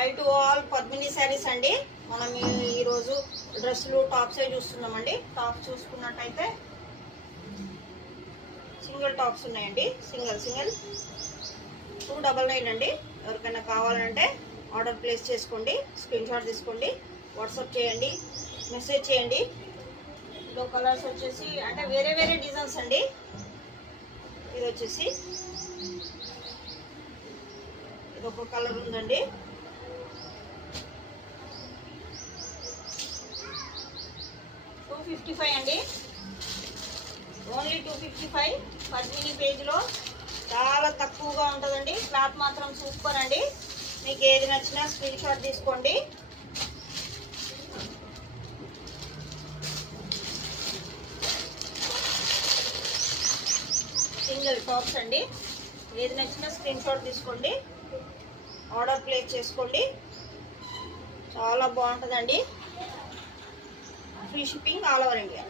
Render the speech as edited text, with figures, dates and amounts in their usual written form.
High to all Padmini saris అండి. మనం ఈరోజు డ్రెస్సులు టాప్సే చూస్తున్నామండి. టాప్స్ చూసుకున్నట్టయితే సింగిల్ టాప్స్ ఉన్నాయండి. సింగిల్ 299 అండి. ఎవరికైనా కావాలంటే ఆర్డర్ ప్లేస్ చేసుకోండి, స్క్రీన్ షాట్ తీసుకోండి, వాట్సాప్ చేయండి, మెసేజ్ చేయండి. ఇంకో కలర్స్ వచ్చేసి అంటే వేరే వేరే డిజైన్స్ అండి. ఇది వచ్చేసి ఇది ఒక కలర్ ఉందండి. $255 అండి. ఓన్లీ 255. పద్మిని పేజ్లో చాలా తక్కువగా ఉంటుందండి. క్లాత్ మాత్రం సూపర్ అండి. మీకు ఏది నచ్చినా స్క్రీన్ షాట్ తీసుకోండి. సింగిల్ టాప్స్ అండి. ఏది నచ్చినా స్క్రీన్ షాట్ తీసుకోండి, ఆర్డర్ ప్లేస్ చేసుకోండి. చాలా బాగుంటుందండి. Free shipping all over India.